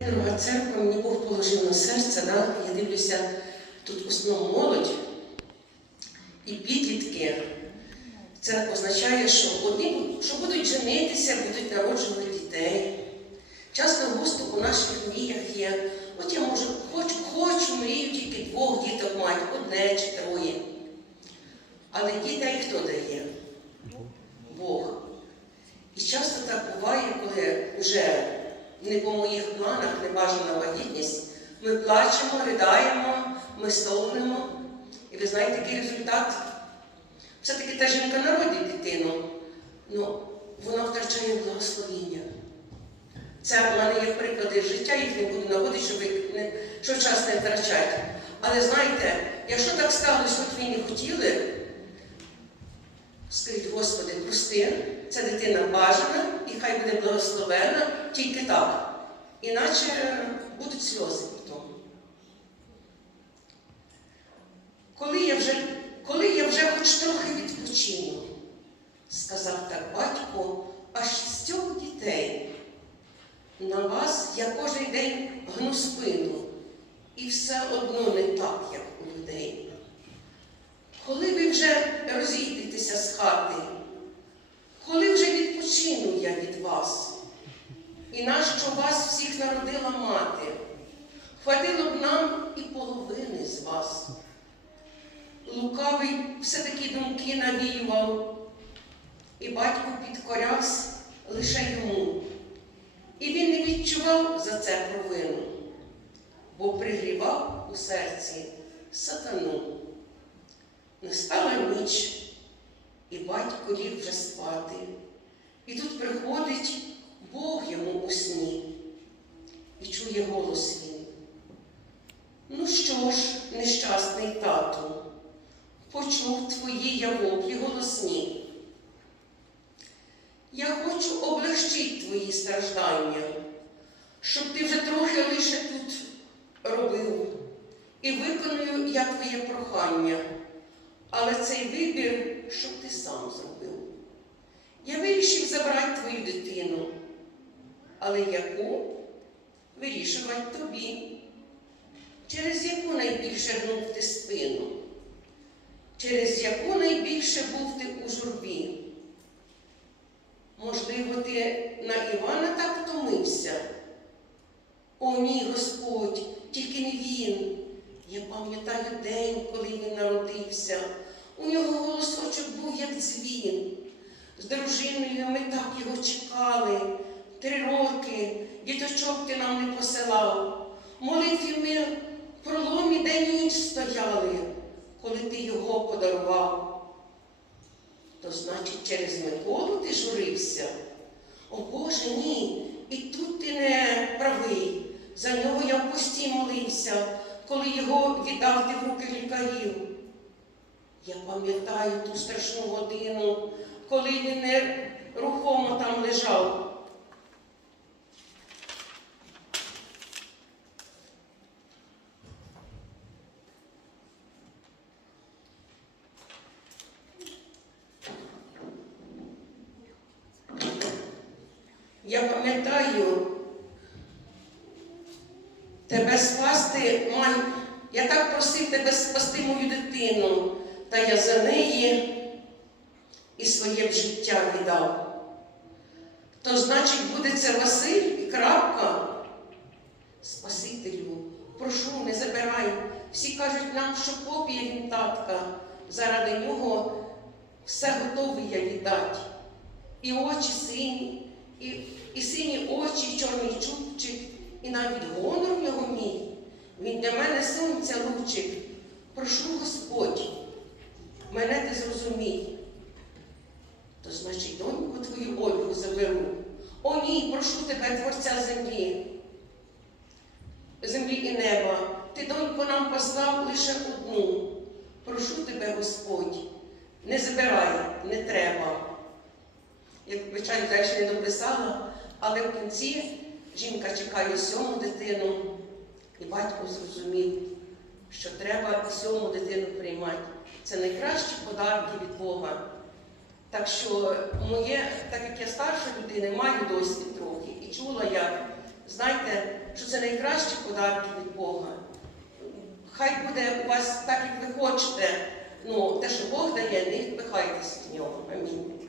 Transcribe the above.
Дорога церква, мені Бог положив на серце, да? я дивлюся, тут в основному молодь і підлітки. Це означає, що одні що будуть женитися, будуть народжувати дітей. Часто густо у наших мріях є. От я можу, хочу, хочу, мрію тільки двох діток мати, одне чи троє. Але дітей хто дає? Бог. І часто так буває, коли вже не по моїх планах небажана вагітність, ми плачемо, riдаємо, ми стогнемо. І ви знаєте, який результат? Все-таки та жінка народить дитину, ну, вона втрачає благословіння. Це в мене є приклади життя, їх не буду наводити, щоб, не, щоб час не втрачати. Але знаєте, якщо так сталося, хоч ви не хотіли, скажіть, Господи, прости, ця дитина бажана і хай буде благословена тільки так. Іначе будуть сльози потім. Коли я вже, коли я вже хоч трохи відпочину, сказав так батько, аж цього дітей. На вас я кожен день гну спину, і все одно не так, як у людей. Коли ви вже розійдетеся з хати, коли вже відпочину я від вас, і нащо вас всіх народила мати, хватило б нам і половини з вас. Лукавий все такі думки навіював, і батько підкорявся лише йому. І він не відчував за це провину, бо пригрівав у серці сатану. Настала ніч, і батько ліг вже спати. І тут приходить Бог йому у сні і чує голос він. Ну що ж, нещасний тату, почув твої я воплі голосні. Я хочу облегчити твої страждання, щоб ти вже трохи лише тут робив, і виконую я твоє прохання, але цей вибір, щоб ти сам зробив. Я вирішив забрати твою дитину, але яку вирішувати тобі, через яку найбільше гнув ти спину, через яку найбільше був ти у журбі. Можливо, ти на Івана так втомився? О, ні, Господь, тільки не він. Я пам'ятаю день, коли він народився. У нього голосочок був, як дзвін. З дружиною ми так його чекали. Три роки діточок ти нам не посилав. Молитві ми в проломі день ніч стояли, коли ти його подарував. То значить, через Миколу ти журився? О Боже, ні. І тут ти не правий. За нього я в пості молився, коли його віддав ти в руки лікарів. Я пам'ятаю ту страшну годину, коли він не рухомо там лежав. Я пам'ятаю, тебе спасти, май. Я так просив тебе спасти мою дитину, та я за неї і своє б життя віддав. То значить, буде це Василь і крапка. Спасителю, прошу, не забирай. Всі кажуть нам, що копія він татка. Заради нього все готове я віддати. І очі сині, і, і сині очі, і чорний чубчик, і навіть гонор в нього мій. Він для мене сонця лучик. Прошу Господь, мене ти зрозумій. То значить, доньку твою Ольгу заберу. О, ні, прошу тебе, Творця землі, землі і неба. Ти доньку нам послав лише одну. Прошу тебе, Господь, не забирай, не треба. Я, звичайно, далі не дописала, але в кінці жінка чекає сьому дитину, і батько зрозумів, що треба сьому дитину приймати. Це найкращі подарки від Бога. Так що моє, так як я старша людина, маю досвід трохи, і чула я знайте, що це найкращі подарки від Бога. Хай буде у вас так, як ви хочете. Ну, те, що Бог дає, не відпихайтесь від нього. Амінь.